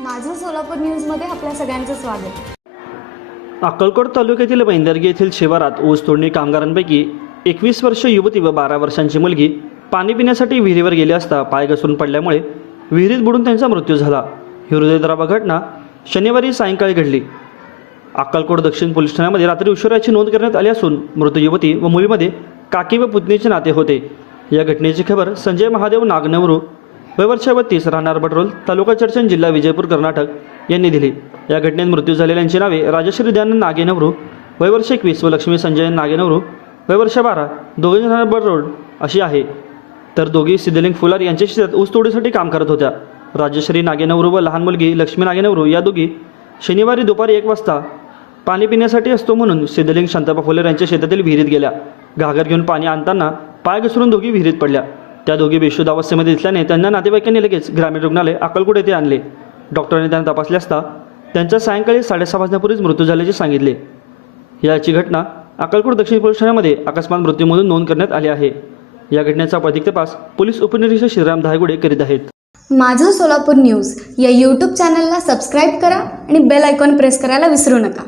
माझं सोलापूर न्यूजमध्ये आपल्या सगळ्यांचं स्वागत. अक्कलकोट तालुक्यातील बैंदर्गी येथील शिवारात ऊस तोडणी कामगारांपैकी एकवीस वर्ष युवती व बारा वर्षांची मुलगी पाणी पिण्यासाठी विहिरीवर गेली असता पाय घसरून पडल्यामुळे विहिरीत बुडून त्यांचा मृत्यू झाला. ही हृदयद्रावा घटना शनिवारी सायंकाळी घडली. अक्कलकोट दक्षिण पोलीस ठाण्यामध्ये रात्री उशिराची नोंद करण्यात आली असून मृत युवती व मुलीमध्ये काकी व पुतणीचे नाते होते. या घटनेची खबर संजय महादेव नागनवरू वयवर्ष बत्तीस राहणार बटरोल. तालुका चर्चन जिल्हा विजयपूर कर्नाटक यांनी दिली. या घटनेत मृत्यू झालेल्यांची नावे राजश्री दयानंद नागेनवरू वयवर्ष एकवीस व लक्ष्मी संजय नागेनवरू वयवर्ष बारा दोघे राहणार बटरोल अशी आहे. तर दोघी सिद्धलिंग फुलार यांच्या शेतात ऊस तोडीसाठी काम करत होत्या. राजश्री नागेनवरू व लहान मुलगी लक्ष्मी नागेनवरू या दोघी शनिवारी दुपारी एक वाजता पाणी पिण्यासाठी असतो म्हणून सिद्धलिंग शांताबा फुलेर यांच्या शेतातील विहिरीत गेल्या. घागर घेऊन पाणी आणताना पाय घसरून दोघी विहिरीत पडल्या. त्या दोघी बेशुद्ध अवस्थेमध्ये दिसल्याने त्यांना नातेवाईकांनी लगेच ग्रामीण रुग्णालय अक्कलकोट येथे आणले. डॉक्टरांनी त्यांना तपासले असता त्यांचा सायंकाळी साडेसहा वाजण्यापूर्वीच मृत्यू झाल्याचे सांगितले. याची घटना अक्कलकोट दक्षिण पोलीस ठाण्यामध्ये अकस्मात मृत्यू म्हणून नोंद करण्यात आली आहे. या घटनेचा अधिक तपास पोलीस उपनिरीक्षक श्रीराम धायगुडे करीत आहेत. माझं सोलापूर न्यूज या यूट्यूब चॅनलला सबस्क्राईब करा आणि बेल आयकॉन प्रेस करायला विसरू नका.